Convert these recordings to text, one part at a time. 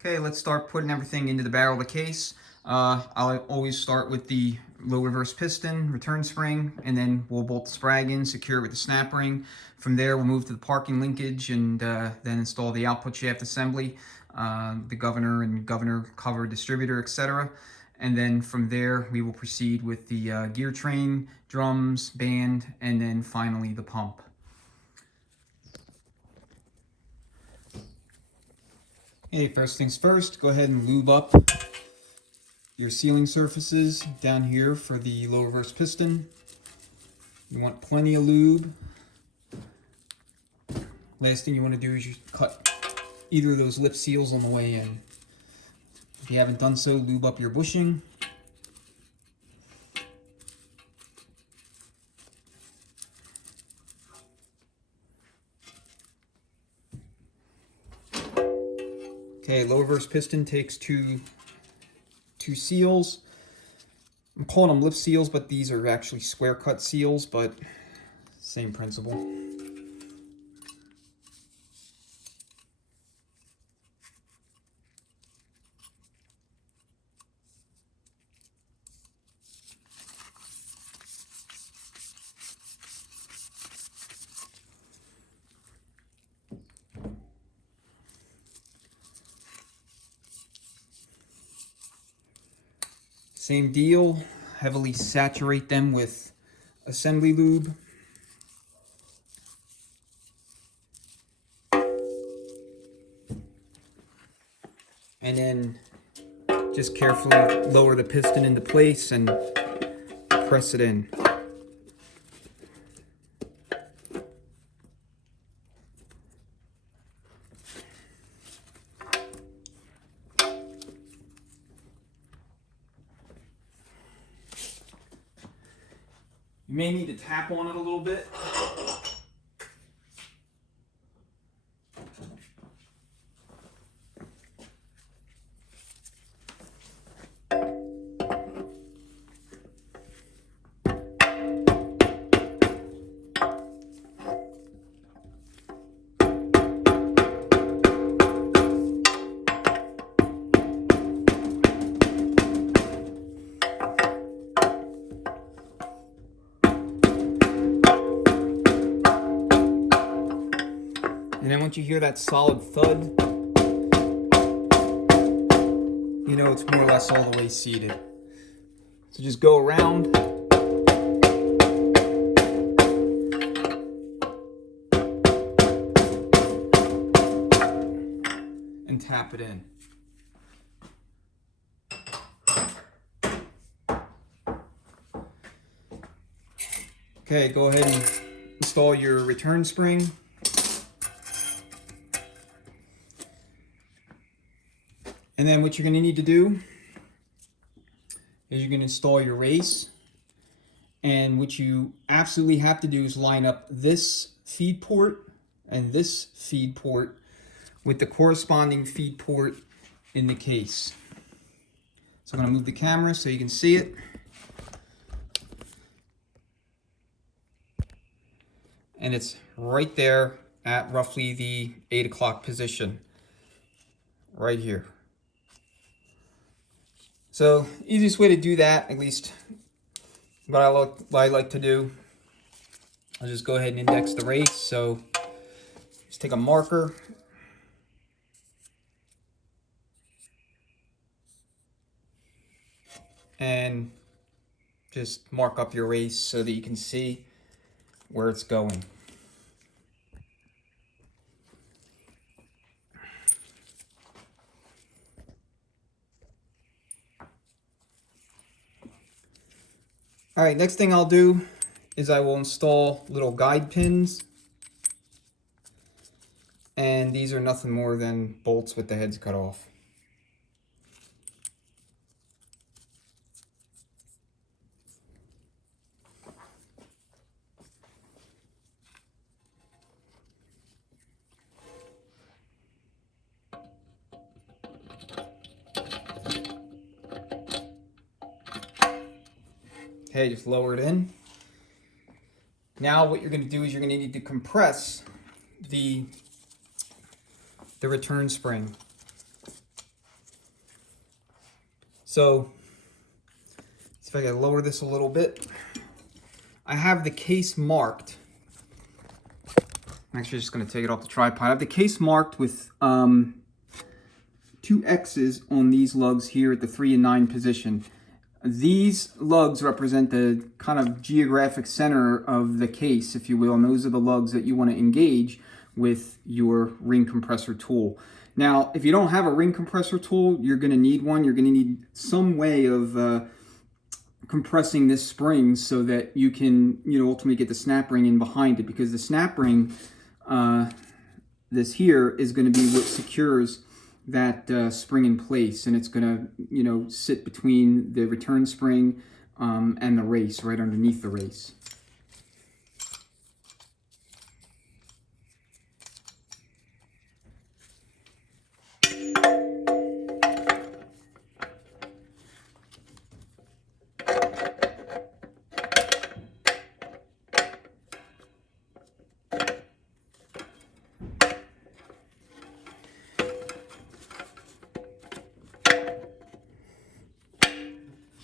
Okay, let's start putting everything into the barrel of the case. I'll always start with the low reverse piston, return spring, and then we'll bolt the sprag in, secure it with the snap ring. From there, we'll move to the parking linkage and then install the output shaft assembly, the governor and governor cover distributor, etc. And then from there, we will proceed with the gear train, drums, band, and then finally the pump. Okay, first things first, go ahead and lube up your sealing surfaces down here for the low reverse piston. You want plenty of lube. Last thing you want to do is you cut either of those lip seals on the way in. If you haven't done so, lube up your bushing. Okay, low reverse piston takes two seals. I'm calling them lip seals, but these are actually square cut seals, but same principle. Same deal, heavily saturate them with assembly lube. And then just carefully lower the piston into place and press it in. You may need to tap on it a little bit. And then once you hear that solid thud, you know it's more or less all the way seated. So just go around. And tap it in. Okay, go ahead and install your return spring. And then what you're going to need to do is you're going to install your race. And what you absolutely have to do is line up this feed port and this feed port with the corresponding feed port in the case. So I'm going to move the camera so you can see it. And it's right there at roughly the 8 o'clock position, right here. So easiest way to do that, at least what I like to do, I'll just go ahead and index the race. So just take a marker and just mark up your race so that you can see where it's going. All right, next thing I'll do is I will install little guide pins. And these are nothing more than bolts with the heads cut off. Okay, just lower it in. Now what you're going to do is you're going to need to compress the return spring. So, see if I can lower this a little bit. I have the case marked. I'm actually just going to take it off the tripod. I have the case marked with 2 X's on these lugs here at the 3 and 9 position. These lugs represent the kind of geographic center of the case, if you will, and those are the lugs that you want to engage with your ring compressor tool. Now, if you don't have a ring compressor tool, you're going to need one. You're going to need some way of compressing this spring so that you can, ultimately get the snap ring in behind it, because the snap ring, this here, is going to be what secures that spring in place, and it's going to, sit between the return spring and the race, right underneath the race.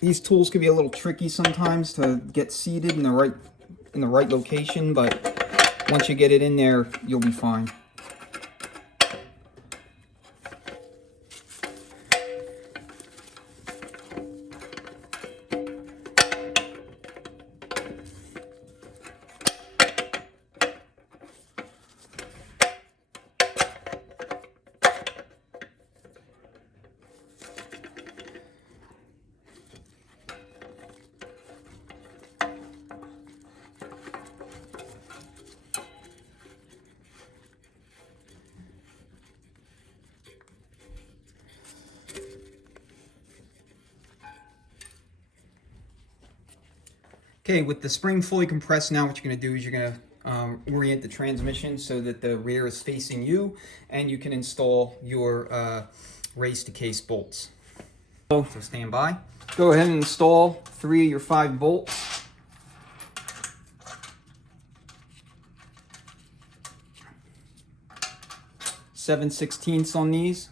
These tools can be a little tricky sometimes to get seated in the right location, but once you get it in there, you'll be fine. Okay, with the spring fully compressed now, what you're going to do is you're going to orient the transmission so that the rear is facing you, and you can install your race to case bolts. So stand by. Go ahead and install 3 of your 5 bolts. (7/16) on these.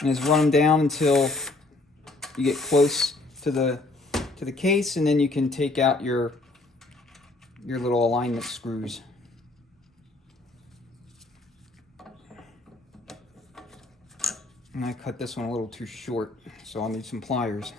And just run them down until you get close to the case, and then you can take out your little alignment screws. And I cut this one a little too short, so I'll need some pliers.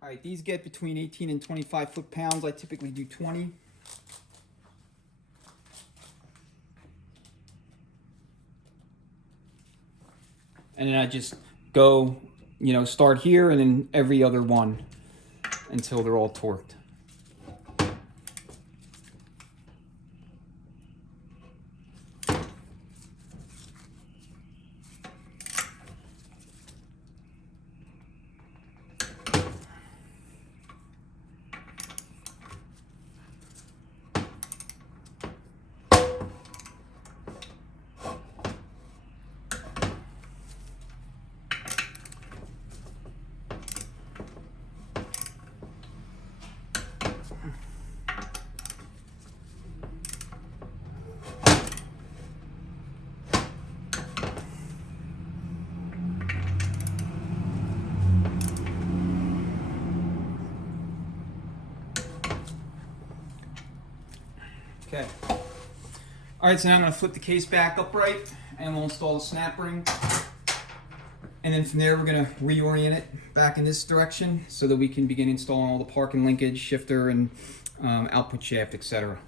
All right, these get between 18 and 25 foot-pounds. I typically do 20. And then I just go, start here and then every other one until they're all torqued. Okay. All right, so now I'm going to flip the case back upright and we'll install the snap ring. And then from there, we're going to reorient it back in this direction so that we can begin installing all the parking linkage, shifter, and output shaft, etc.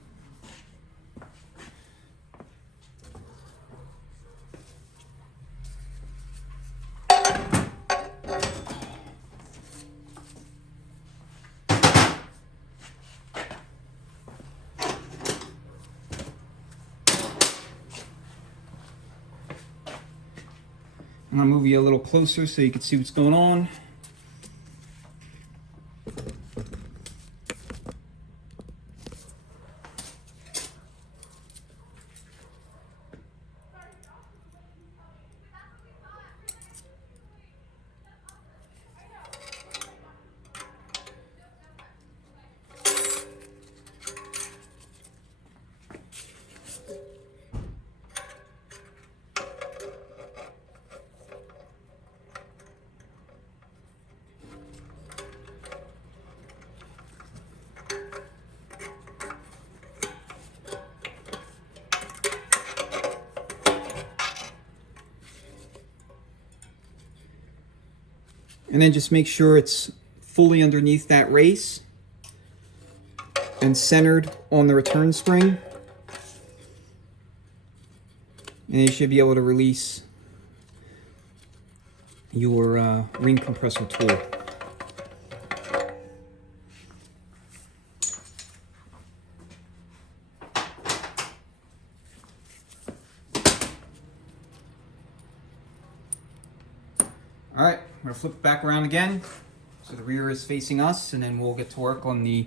I'm gonna move you a little closer so you can see what's going on. And then just make sure it's fully underneath that race and centered on the return spring. And you should be able to release your ring compressor tool. All right, I'm gonna flip it back around again. So the rear is facing us, and then we'll get to work on the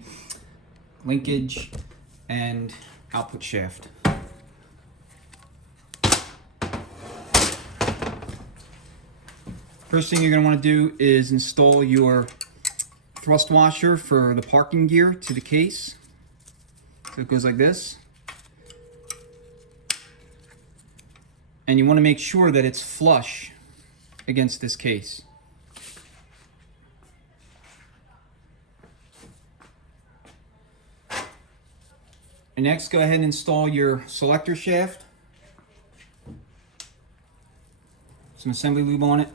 linkage and output shaft. First thing you're gonna wanna do is install your thrust washer for the parking gear to the case. So it goes like this. And you wanna make sure that it's flush against this case. And next, go ahead and install your selector shaft. Some assembly lube on it.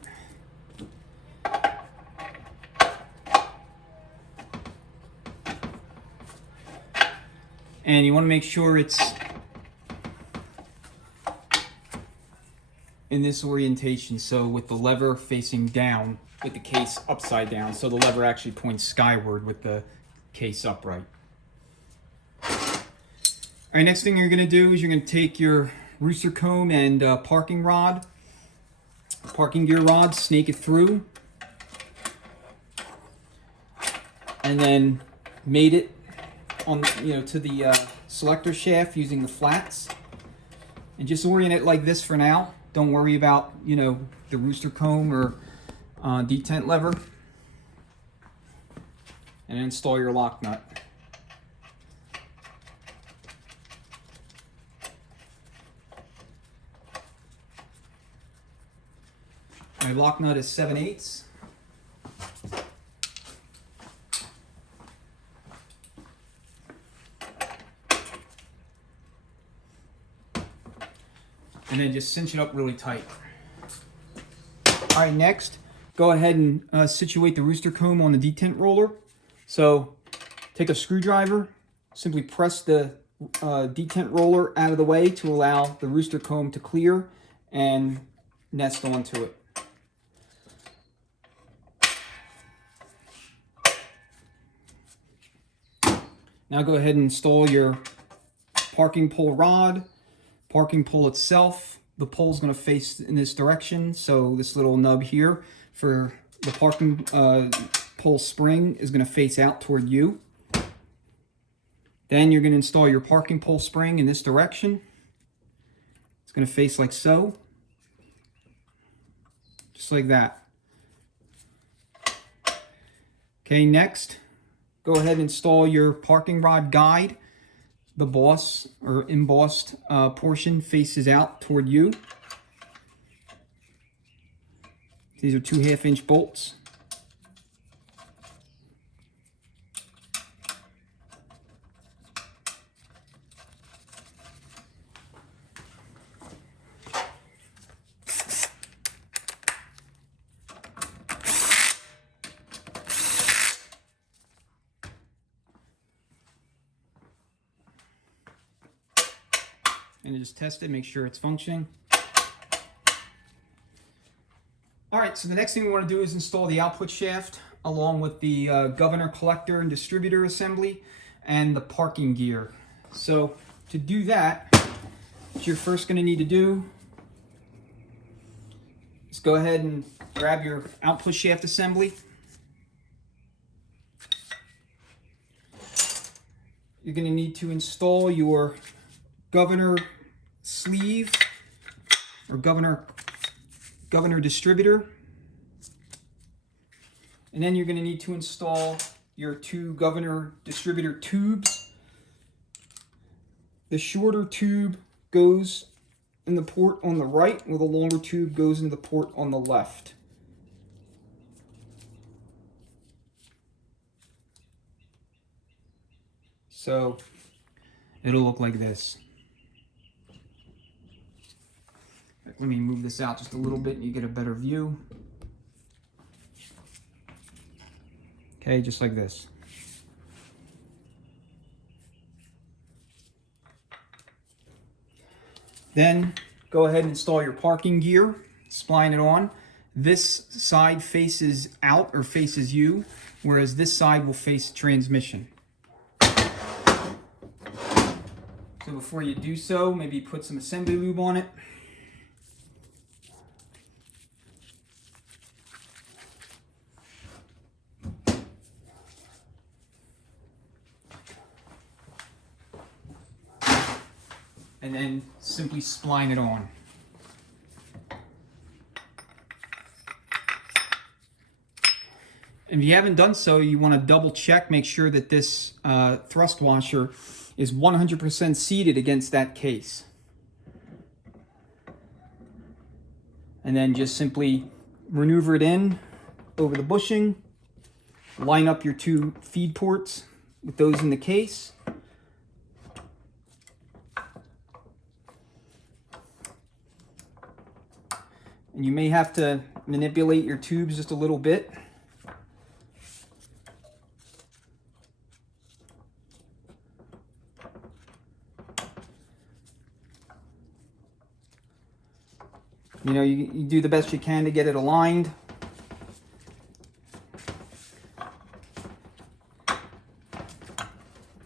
And you want to make sure it's in this orientation, so with the lever facing down, with the case upside down, so the lever actually points skyward with the case upright. All right, next thing you're going to do is you're going to take your rooster comb and parking gear rod, snake it through, and then mate it on, to the selector shaft using the flats, and just orient it like this for now. Don't worry about, the rooster comb or detent lever. And install your lock nut. My lock nut is 7/8. And then just cinch it up really tight. All right, next, go ahead and situate the rooster comb on the detent roller. So take a screwdriver, simply press the detent roller out of the way to allow the rooster comb to clear and nest onto it. Now go ahead and install your parking pole rod. Parking pole itself, the pole is going to face in this direction, so this little nub here for the parking pole spring is going to face out toward you. Then you're going to install your parking pole spring in this direction. It's going to face like so, just like that. Okay, next, go ahead and install your parking rod guide. The boss or embossed portion faces out toward you. These are 2 1/2-inch bolts. And just test it, make sure it's functioning. All right, so the next thing we want to do is install the output shaft along with the governor, collector, and distributor assembly and the parking gear. So to do that, what you're first going to need to do Just go ahead and grab your output shaft assembly. You're going to need to install your governor sleeve or governor distributor. And then you're going to need to install your 2 governor distributor tubes. The shorter tube goes in the port on the right, while the longer tube goes into the port on the left. So it'll look like this. Let me move this out just a little bit and you get a better view. Okay, just like this. Then go ahead and install your parking gear, spline it on. This side faces out or faces you, whereas this side will face transmission. So before you do so, maybe put some assembly lube on it. And then simply spline it on. If you haven't done so, you want to double check, make sure that this thrust washer is 100% seated against that case. And then just simply maneuver it in over the bushing, line up your 2 feed ports with those in the case. And you may have to manipulate your tubes just a little bit. You know, you do the best you can to get it aligned.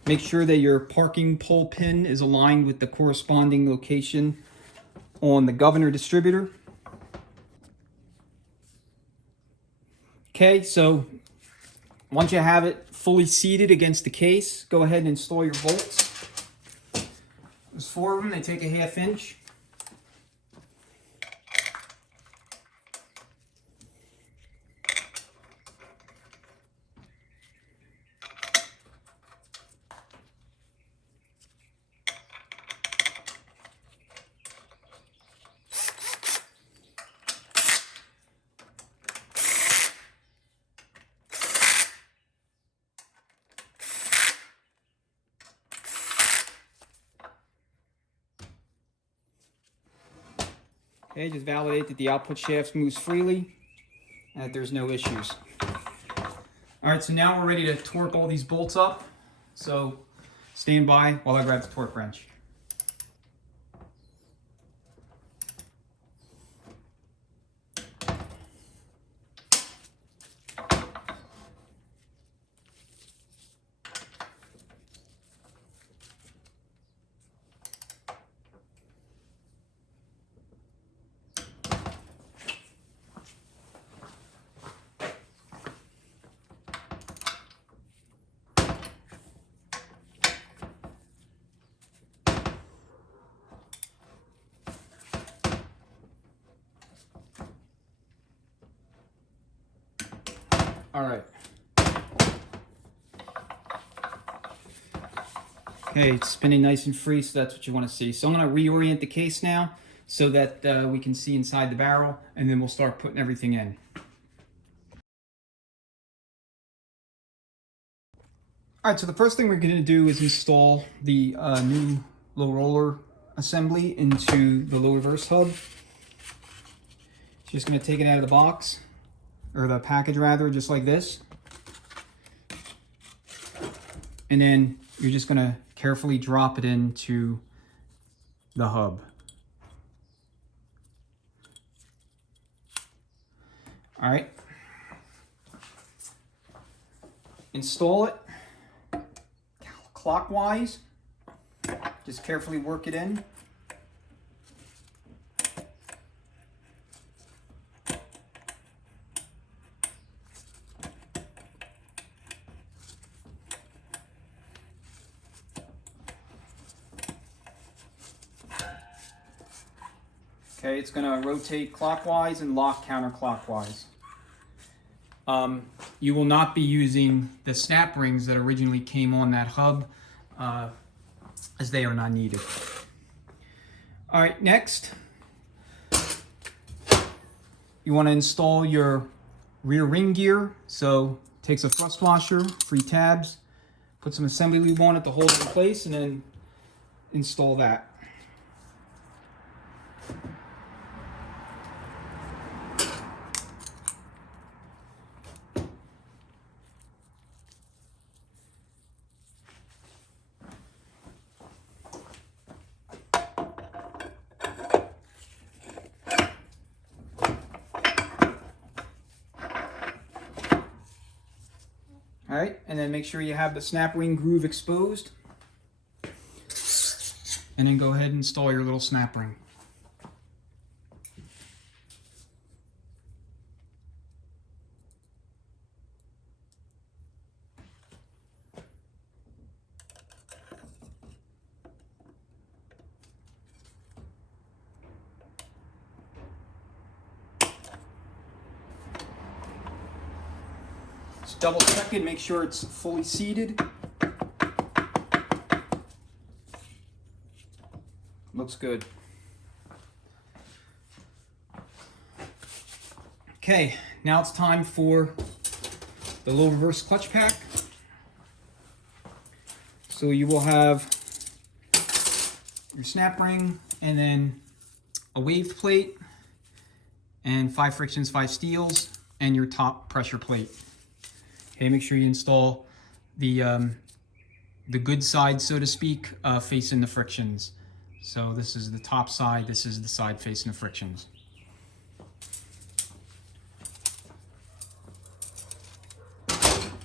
Make sure that your parking pole pin is aligned with the corresponding location on the governor distributor. Okay, so once you have it fully seated against the case, go ahead and install your bolts. There's 4 of them, they take a 1/2 inch. Okay, just validate that the output shaft moves freely and that there's no issues. All right, so now we're ready to torque all these bolts up. So stand by while I grab the torque wrench. All right. Okay, it's spinning nice and free, so that's what you want to see. So I'm going to reorient the case now so that we can see inside the barrel, and then we'll start putting everything in. All right, so the first thing we're going to do is install the new low roller assembly into the low reverse hub. Just going to take it out of the box, or the package rather, just like this. And then you're just going to carefully drop it into the hub. All right. Install it clockwise. Just carefully work it in. Okay, it's going to rotate clockwise and lock counterclockwise. You will not be using the snap rings that originally came on that hub, as they are not needed. All right, next, you want to install your rear ring gear. So takes a thrust washer, 3 tabs, put some assembly lube on it to hold it in place, and then install that. All right, and then make sure you have the snap ring groove exposed. And then go ahead and install your little snap ring. Just double check it, make sure it's fully seated. Looks good. Okay, now it's time for the low reverse clutch pack. So you will have your snap ring and then a wave plate and 5 frictions, 5 steels, and your top pressure plate. Okay, make sure you install the good side, so to speak, facing the frictions. So this is the top side, this is the side facing the frictions.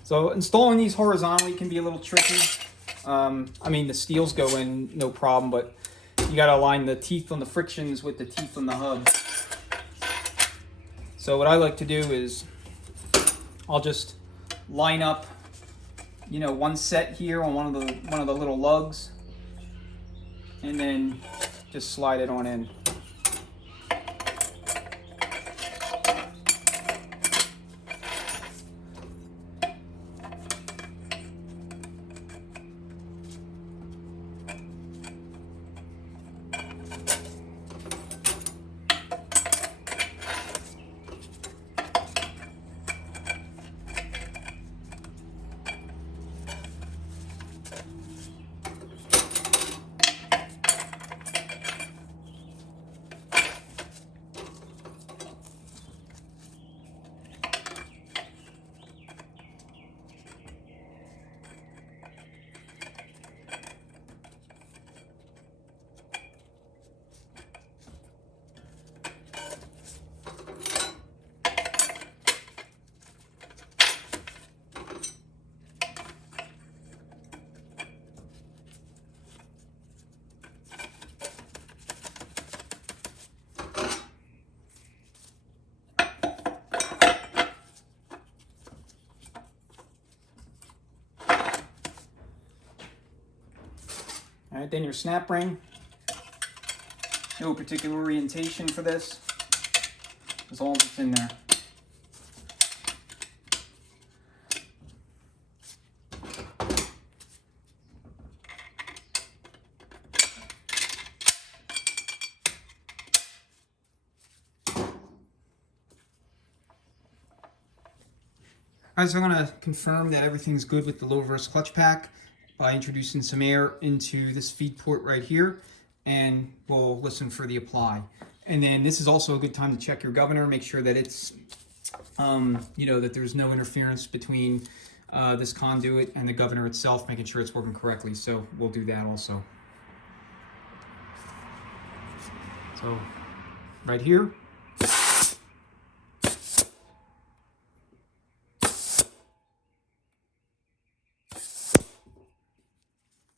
So installing these horizontally can be a little tricky. I mean, the steels go in no problem, but you got to align the teeth on the frictions with the teeth on the hub. So what I like to do is I'll just line up, you know, one set here on one of the little lugs, and then just slide it on in. All right, then your snap ring. No particular orientation for this, as long as it's in there. All right, so I'm going to confirm that everything's good with the low reverse clutch pack by introducing some air into this feed port right here, and we'll listen for the apply. And then this is also a good time to check your governor, make sure that it's, you know, that there's no interference between this conduit and the governor itself, making sure it's working correctly. So we'll do that also. So right here.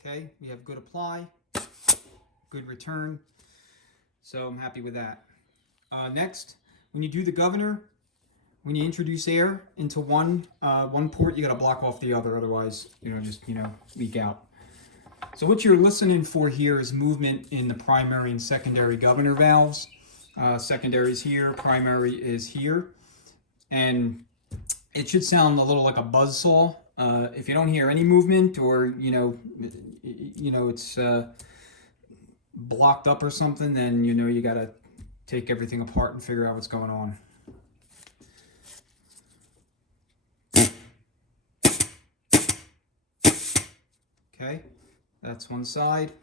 Okay, we have good apply, good return, so I'm happy with that. Next, when you do the governor, when you introduce air into one port, you got to block off the other, otherwise, just leak out. So what you're listening for here is movement in the primary and secondary governor valves. Secondary is here, primary is here. And it should sound a little like a buzzsaw. If you don't hear any movement, or it's blocked up or something, then you gotta take everything apart and figure out what's going on. Okay, that's one side.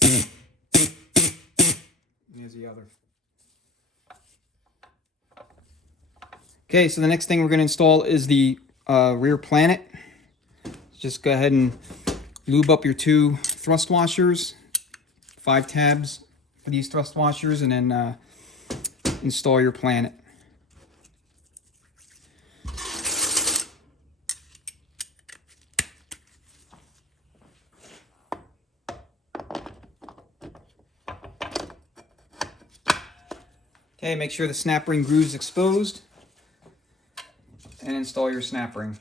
Here's the other. Okay, so the next thing we're going to install is the rear planet. Just go ahead and lube up your 2 thrust washers, 5 tabs for these thrust washers, and then install your planet. Okay, make sure the snap ring groove is exposed, and install your snap ring.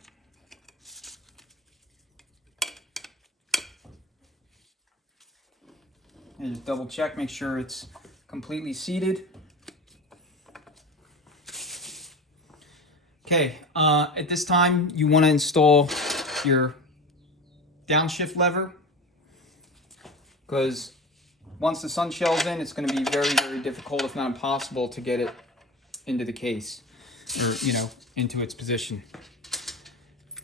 And just double check, make sure it's completely seated. Okay, at this time you want to install your downshift lever, because once the sun shell's in, it's going to be very, very difficult, if not impossible, to get it into the case, or into its position.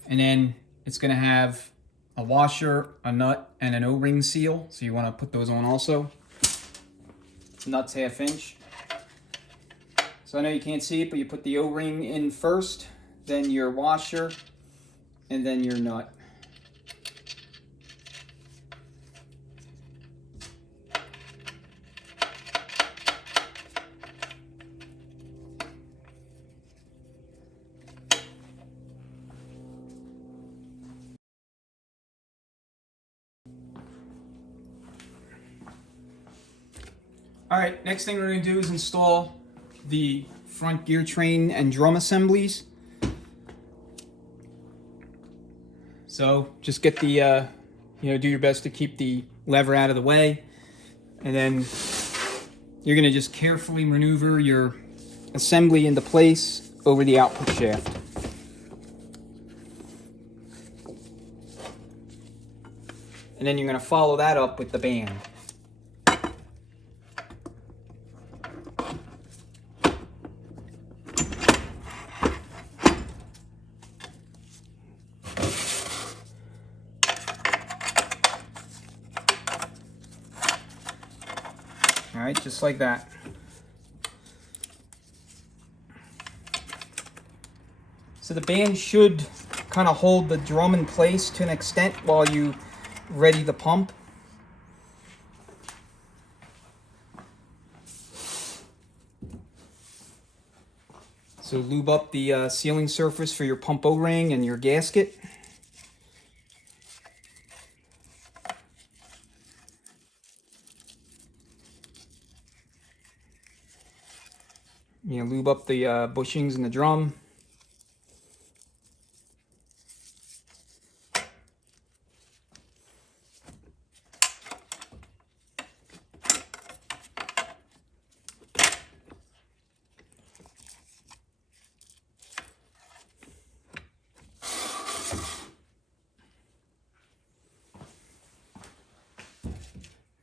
And then it's going to have a washer, a nut, and an O-ring seal, so you want to put those on also. Nut's 1/2 inch. So I know you can't see it, but you put the O-ring in first, then your washer, and then your nut. All right, next thing we're going to do is install the front gear train and drum assemblies. So just get the, do your best to keep the lever out of the way. And then you're going to just carefully maneuver your assembly into place over the output shaft. And then you're going to follow that up with the band. All right, just like that. So the band should kind of hold the drum in place to an extent while you ready the pump. So lube up the sealing surface for your pump O-ring and your gasket. Lube up the bushings in the drum.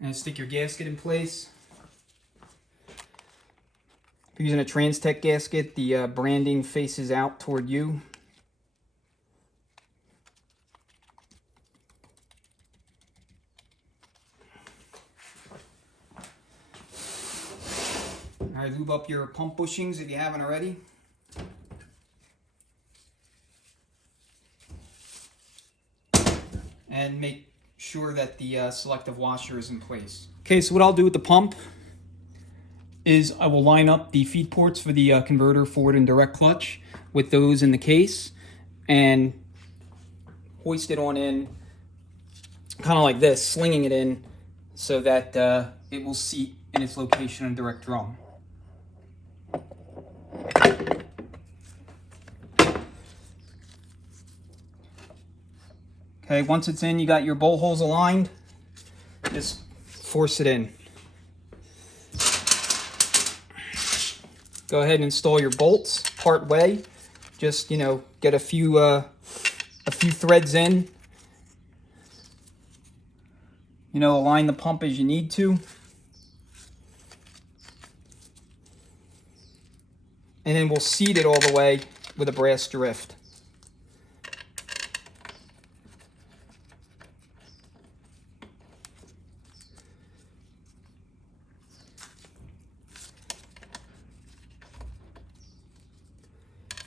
And stick your gasket in place. If you're using a Trans-Tech gasket, the branding faces out toward you. All right, lube up your pump bushings if you haven't already. And make sure that the selective washer is in place. Okay, so what I'll do with the pump is I will line up the feed ports for the converter forward and direct clutch with those in the case and hoist it on in kind of like this, slinging it in so that it will seat in its location on direct drum. Okay, once it's in, you got your bowl holes aligned, just force it in. go ahead and install your bolts part way. Just, you know, get a few threads in. You know, align the pump as you need to. And then we'll seat it all the way with a brass drift.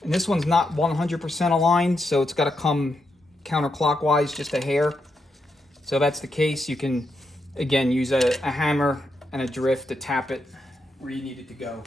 And this one's not 100% aligned, so it's got to come counterclockwise just a hair. So if that's the case, you can, again, use a hammer and a drift to tap it where you need it to go.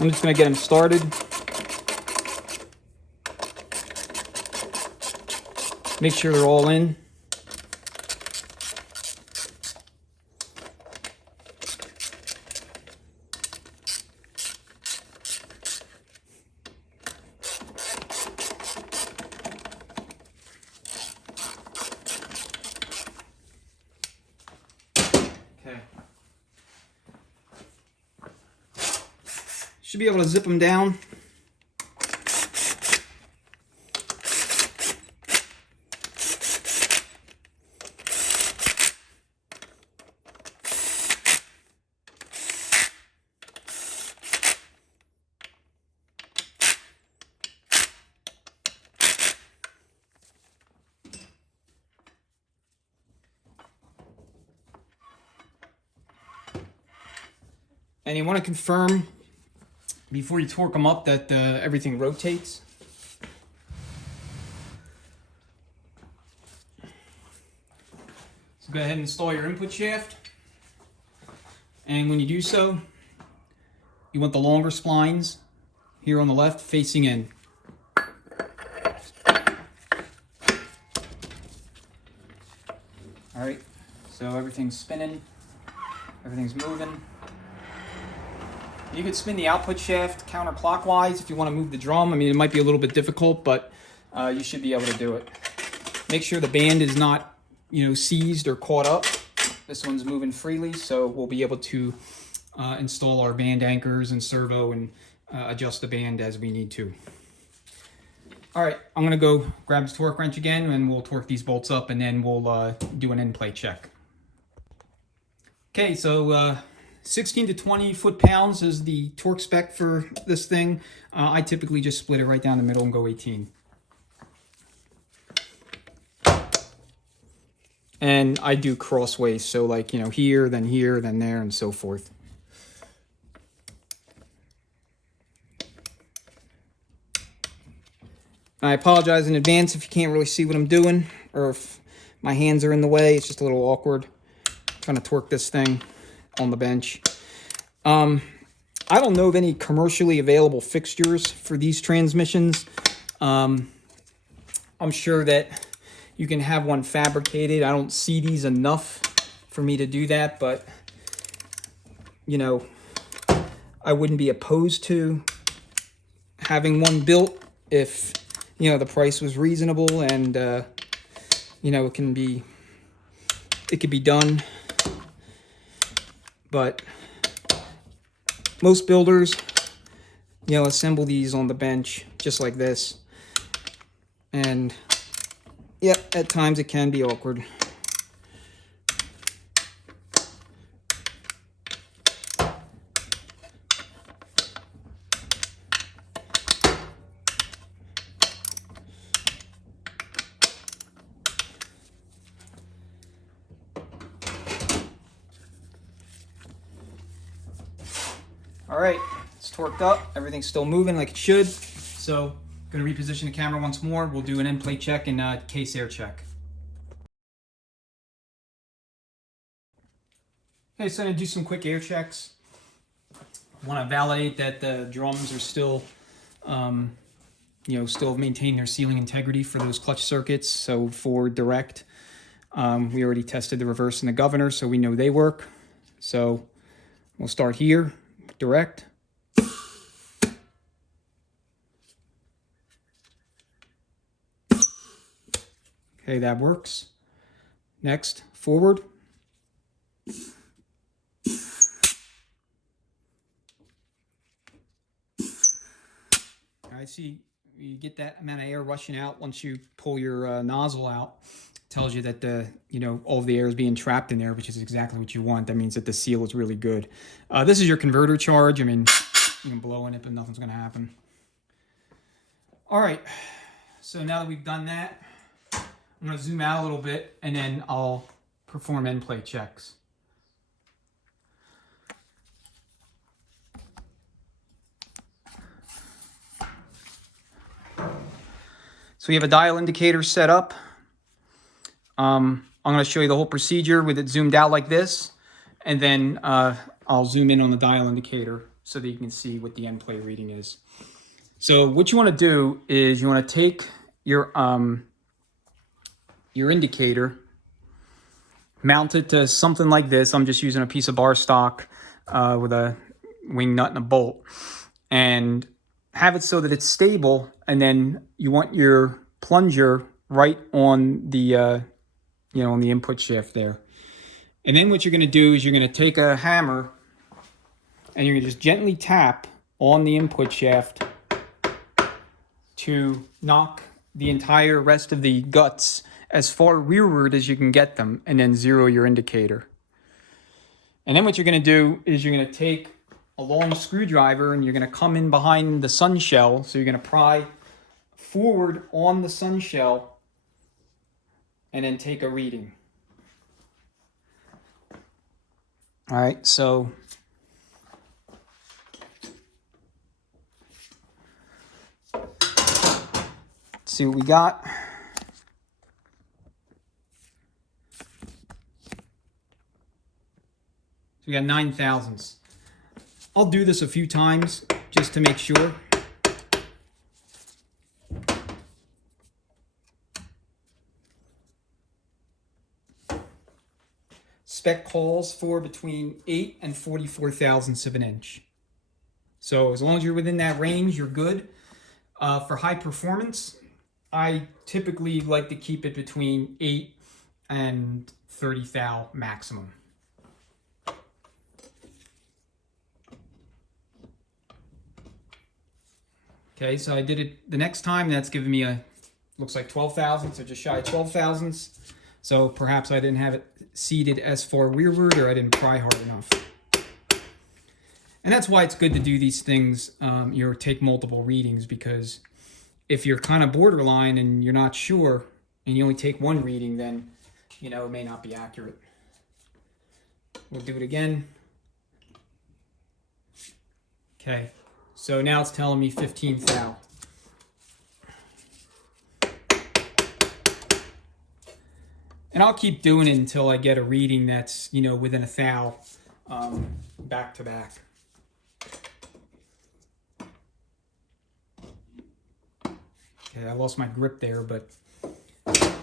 I'm just going to get them started. Make sure they're all in. Okay. Should be able to zip them down. And you want to confirm before you torque them up that everything rotates. So go ahead and install your input shaft. And when you do so, you want the longer splines here on the left facing in. All right, so everything's spinning, everything's moving. You could spin the output shaft counterclockwise if you want to move the drum. I mean, it might be a little bit difficult, but you should be able to do it. Make sure the band is not, you know, seized or caught up. This one's moving freely, so we'll be able to install our band anchors and servo and adjust the band as we need to. All right, I'm gonna go grab the torque wrench again and we'll torque these bolts up and then we'll do an end plate check. Okay, so 16 to 20 foot-pounds is the torque spec for this thing. I typically just split it right down the middle and go 18. And I do crossways, so like, you know, here, then there, and so forth. I apologize in advance if you can't really see what I'm doing, or if my hands are in the way. It's just a little awkward trying to torque this thing on the bench. I don't know of any commercially available fixtures for these transmissions. I'm sure that you can have one fabricated. I don't see these enough for me to do that, but you know, I wouldn't be opposed to having one built if, you know, the price was reasonable and you know, it could be done. But most builders, you know, assemble these on the bench just like this. And yep, at times it can be awkward. All right, it's torqued up. Everything's still moving like it should. So, gonna reposition the camera once more. We'll do an end plate check and case air check. Okay, so I'm going to do some quick air checks. I want to validate that the drums are still, still maintain their sealing integrity for those clutch circuits. So for direct, we already tested the reverse and the governor, so we know they work. So we'll start here, direct. Okay, that works. Next, forward. I see you get that amount of air rushing out once you pull your nozzle out. It tells you that all of the air is being trapped in there, which is exactly what you want. That means that the seal is really good. This is your converter charge. I mean, you can blow in it, but nothing's going to happen. All right, so now that we've done that, I'm going to zoom out a little bit, and then I'll perform end plate checks. So we have a dial indicator set up. I'm going to show you the whole procedure with it zoomed out like this, and then I'll zoom in on the dial indicator so that you can see what the end plate reading is. So what you want to do is you want to take your indicator, mount it to something like this. I'm just using a piece of bar stock with a wing nut and a bolt, and have it so that it's stable. And then you want your plunger right on the on the input shaft there. And then what you're going to do is you're going to take a hammer and you're going to just gently tap on the input shaft to knock the entire rest of the guts as far rearward as you can get them, and then zero your indicator. And then what you're going to do is you're going to take a long screwdriver and you're going to come in behind the sun shell. So you're going to pry forward on the sun shell and then take a reading. All right, so let's see what we got. So we got 9 thousandths. I'll do this a few times just to make sure. Spec calls for between 8 and 44 thousandths of an inch. So as long as you're within that range, you're good. For high performance, I typically like to keep it between 8 and 30 thou maximum. Okay, so I did it the next time. That's giving me looks like 12 thousandths, or just shy of 12 thousandths. So perhaps I didn't have it seated as far rearward, or I didn't pry hard enough. And that's why it's good to do these things, take multiple readings, because if you're kind of borderline and you're not sure and you only take one reading, then, it may not be accurate. We'll do it again. Okay, so now it's telling me 15 thou. And I'll keep doing it until I get a reading that's, within a thou, back to back. Okay, I lost my grip there, but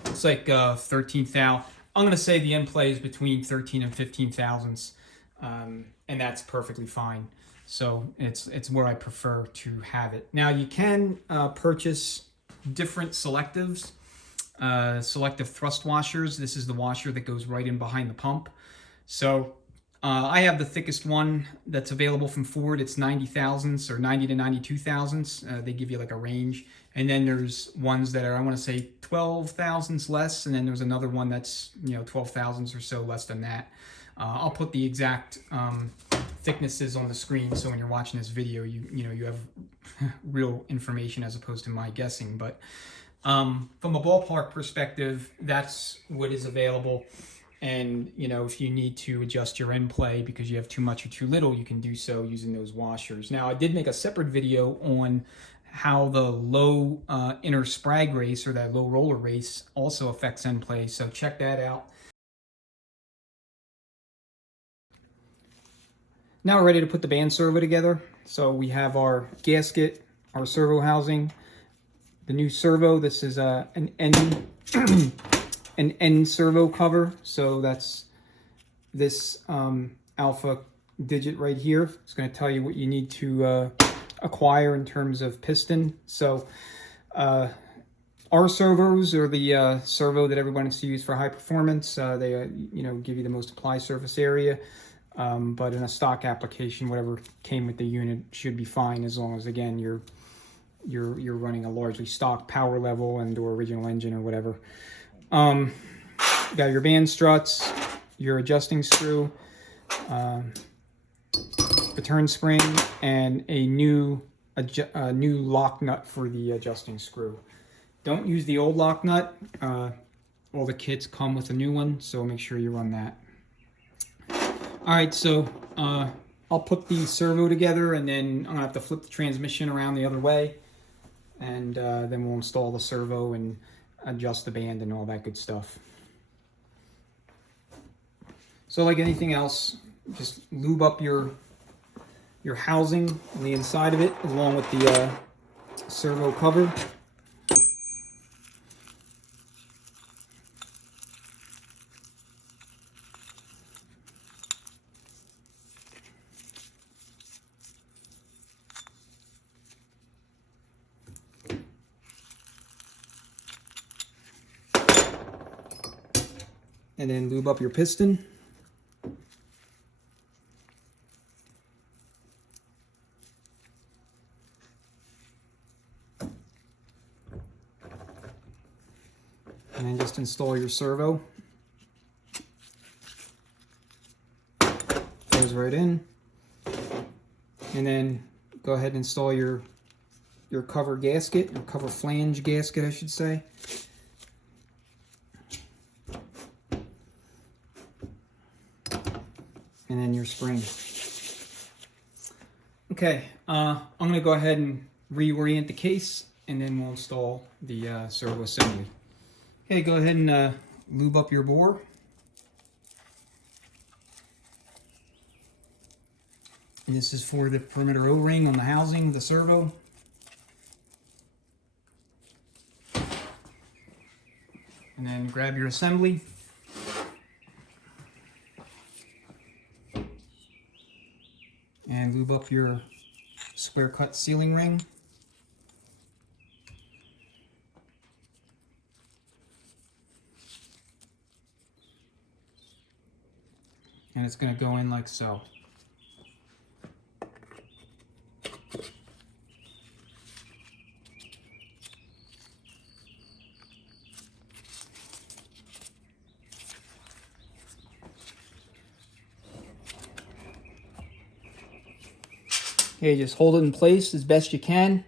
it's like 13 thou. I'm going to say the end play is between 13 and 15 thousandths, and that's perfectly fine. So it's where I prefer to have it. Now you can purchase different selectives, selective thrust washers. This is the washer that goes right in behind the pump. So I have the thickest one that's available from Ford. It's 90 thousandths or 90 to 92 thousandths. They give you like a range. And then there's ones that are, I want to say, 12 thousandths less. And then there's another one that's, 12 thousandths or so less than that. I'll put the exact thicknesses on the screen, so when you're watching this video, you have real information as opposed to my guessing. But from a ballpark perspective, that's what is available. And, if you need to adjust your end play because you have too much or too little, you can do so using those washers. Now, I did make a separate video on how the low inner sprag race, or that low roller race, also affects end play. So check that out. Now we're ready to put the band servo together. So we have our gasket, our servo housing, the new servo. This is an N servo cover. So that's this alpha digit right here. It's going to tell you what you need to acquire in terms of piston. So our servos are the servo that everyone wants to use for high performance. They give you the most apply surface area. But in a stock application, whatever came with the unit should be fine, as long as, again, you're running a largely stock power level and or original engine or whatever. You got your band struts, your adjusting screw, return spring, and a new lock nut for the adjusting screw. Don't use the old lock nut. All the kits come with a new one, so make sure you run that. All right, so I'll put the servo together, and then I'm gonna have to flip the transmission around the other way, and then we'll install the servo and adjust the band and all that good stuff. So like anything else, just lube up your housing on the inside of it, along with the servo cover. And then lube up your piston. And then just install your servo. Goes right in. And then go ahead and install your cover gasket, or cover flange gasket, I should say. And then your spring. Okay, I'm going to go ahead and reorient the case, and then we'll install the servo assembly. Okay, go ahead and lube up your bore. And this is for the perimeter O-ring on the housing of the servo. And then grab your assembly. And lube up your square cut sealing ring. And it's going to go in like so. Okay, just hold it in place as best you can.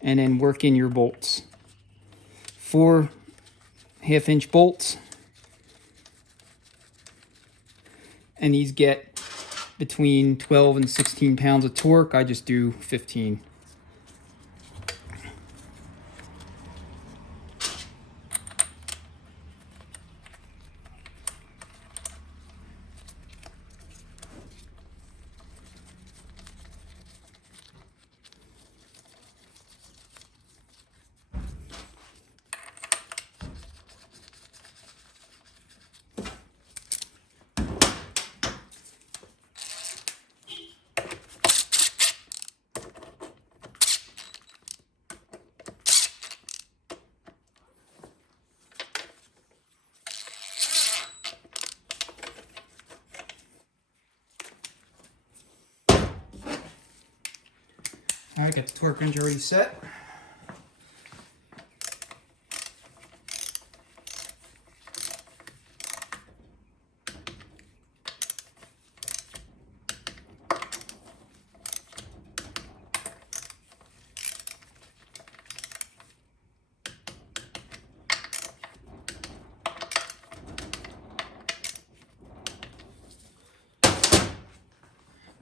And then work in your bolts. 4 half-inch bolts. And these get between 12 and 16 pounds of torque. I just do 15. All right, got the torque wrench already set.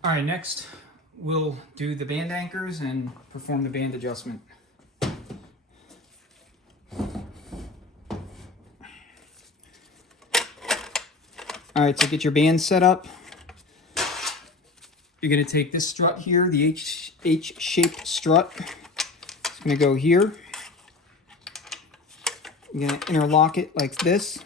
All right, next we'll do the band anchors and perform the band adjustment. All right, so get your band set up. You're going to take this strut here, the H-shaped strut. It's going to go here. You're going to interlock it like this.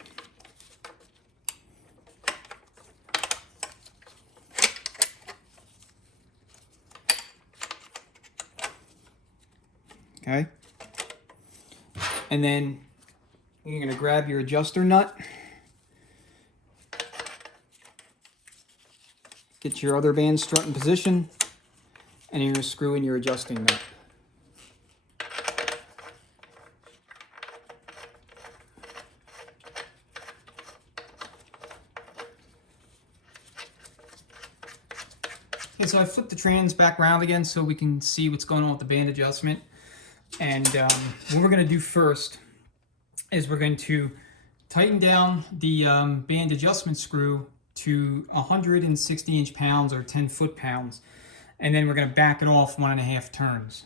Okay. And then you're going to grab your adjuster nut. Get your other band strut in position. And you're going to screw in your adjusting nut. Okay, so I flipped the trans back around again so we can see what's going on with the band adjustment. And what we're going to do first is we're going to tighten down the band adjustment screw to 160 inch-pounds or 10 foot-pounds. And then we're going to back it off 1.5 turns.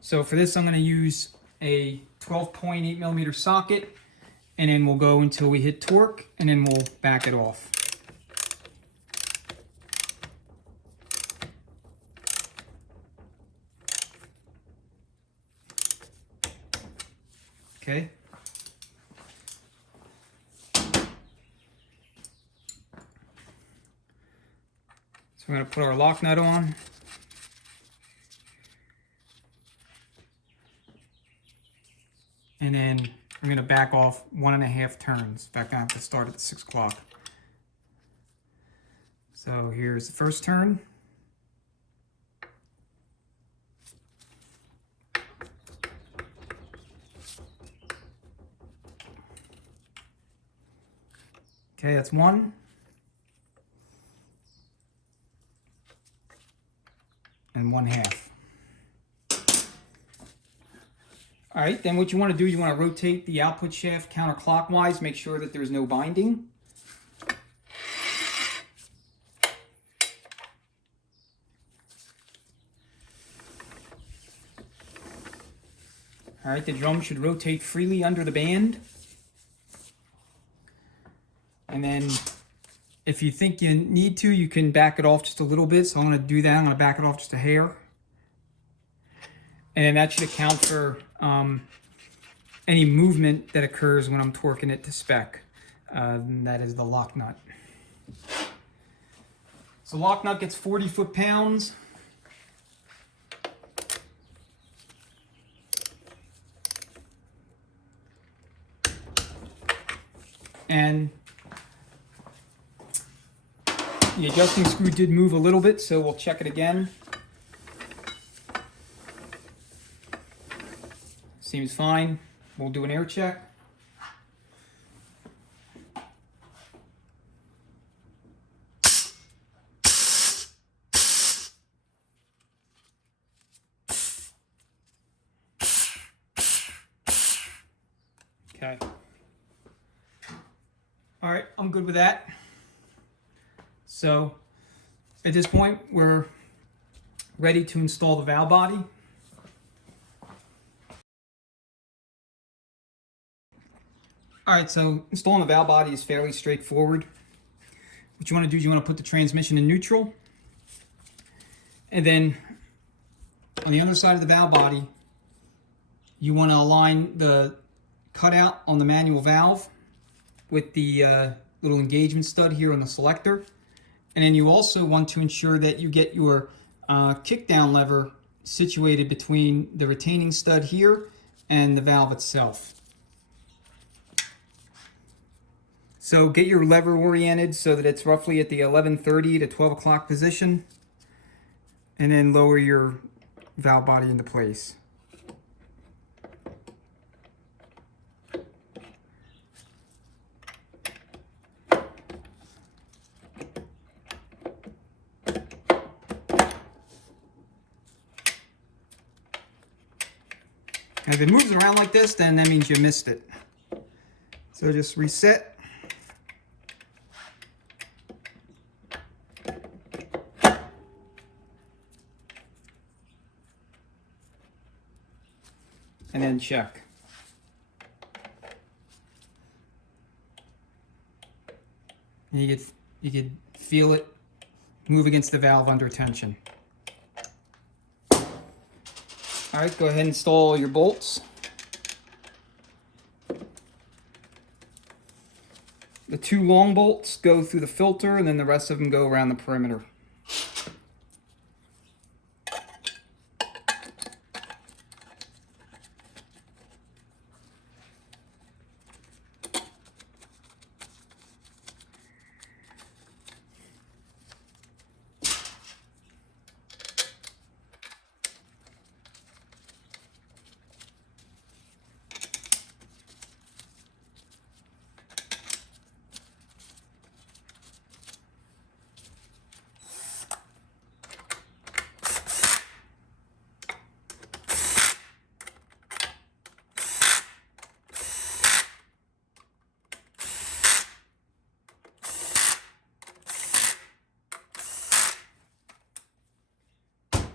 So for this, I'm going to use a 12.8 millimeter socket, and then we'll go until we hit torque, and then we'll back it off. Okay. So we're going to put our lock nut on. And then I'm going to back off 1.5 turns. In fact, I have to start at 6 o'clock. So here's the first turn. Okay, that's 1. And 1/2. All right, then what you want to do, you want to rotate the output shaft counterclockwise, make sure that there's no binding. All right, the drum should rotate freely under the band. And then if you think you need to, you can back it off just a little bit. So I'm going to do that. I'm going to back it off just a hair. And then that should account for any movement that occurs when I'm torquing it to spec. That is the lock nut. So lock nut gets 40 foot-pounds. And the adjusting screw did move a little bit, so we'll check it again. Seems fine. We'll do an air check. Okay. All right, I'm good with that. So at this point, we're ready to install the valve body. All right, so installing the valve body is fairly straightforward. What you want to do is you want to put the transmission in neutral. And then on the other side of the valve body, you want to align the cutout on the manual valve with the little engagement stud here on the selector. And then you also want to ensure that you get your kickdown lever situated between the retaining stud here and the valve itself. So get your lever oriented so that it's roughly at the 11:30 to 12 o'clock position, and then lower your valve body into place. And if it moves around like this, then that means you missed it. So just reset. And then check. And you could feel it move against the valve under tension. All right, go ahead and install your bolts. The 2 long bolts go through the filter, and then the rest of them go around the perimeter.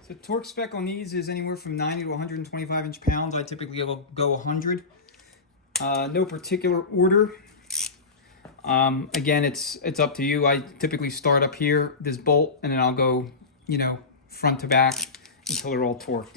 So torque spec on these is anywhere from 90 to 125 inch-pounds. I typically will go 100. No particular order. Again, it's up to you. I typically start up here, this bolt, and then I'll go, you know, front to back until they're all torqued.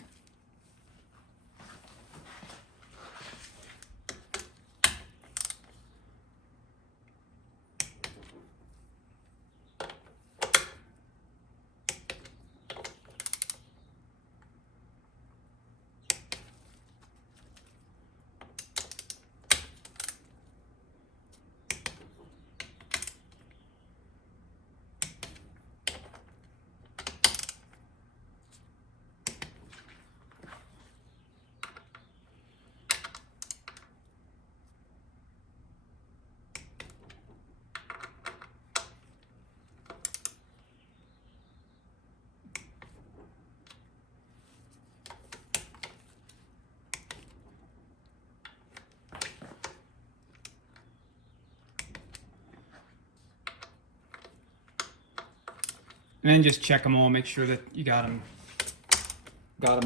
And then just check them all, make sure that you got them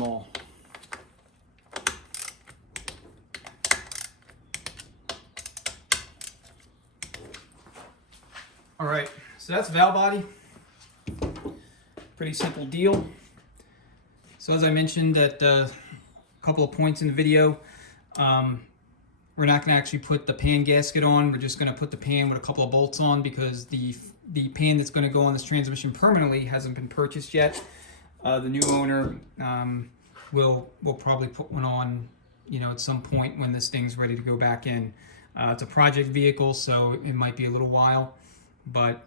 all. All right, so that's valve body. Pretty simple deal. So as I mentioned at a couple of points in the video, we're not going to actually put the pan gasket on. We're just going to put the pan with a couple of bolts on because the pan that's going to go on this transmission permanently hasn't been purchased yet. The new owner will probably put one on, you know, at some point when this thing's ready to go back in. It's a project vehicle, so it might be a little while, but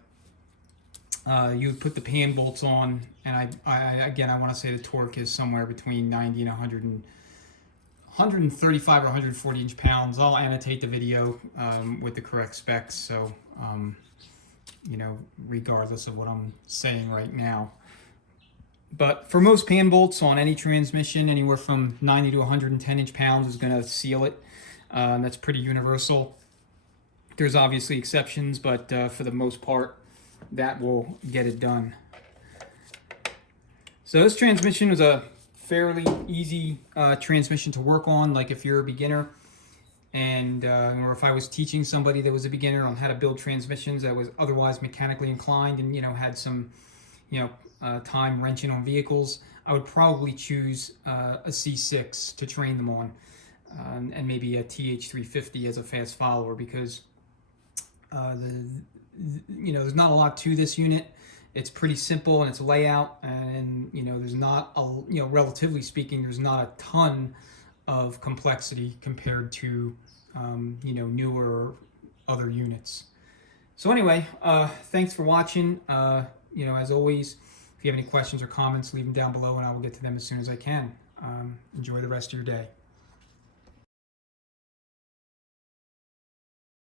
you would put the pan bolts on, and again, I want to say the torque is somewhere between 90 and 135 or 140 inch-pounds. I'll annotate the video with the correct specs, so you know, regardless of what I'm saying right now. But for most pan bolts on any transmission, anywhere from 90 to 110 inch-pounds is going to seal it. That's pretty universal. There's obviously exceptions, but for the most part, that will get it done. So this transmission was a fairly easy transmission to work on, like if you're a beginner, and or if I was teaching somebody that was a beginner on how to build transmissions that was otherwise mechanically inclined and, you know, had some, you know, time wrenching on vehicles, I would probably choose a C6 to train them on, and maybe a TH350 as a fast follower, because you know, there's not a lot to this unit. It's pretty simple in its layout, and you know, there's not a, you know, relatively speaking, there's not a ton of complexity compared to you know, newer other units. So anyway, thanks for watching. You know, as always, if you have any questions or comments, leave them down below and I will get to them as soon as I can. Enjoy the rest of your day.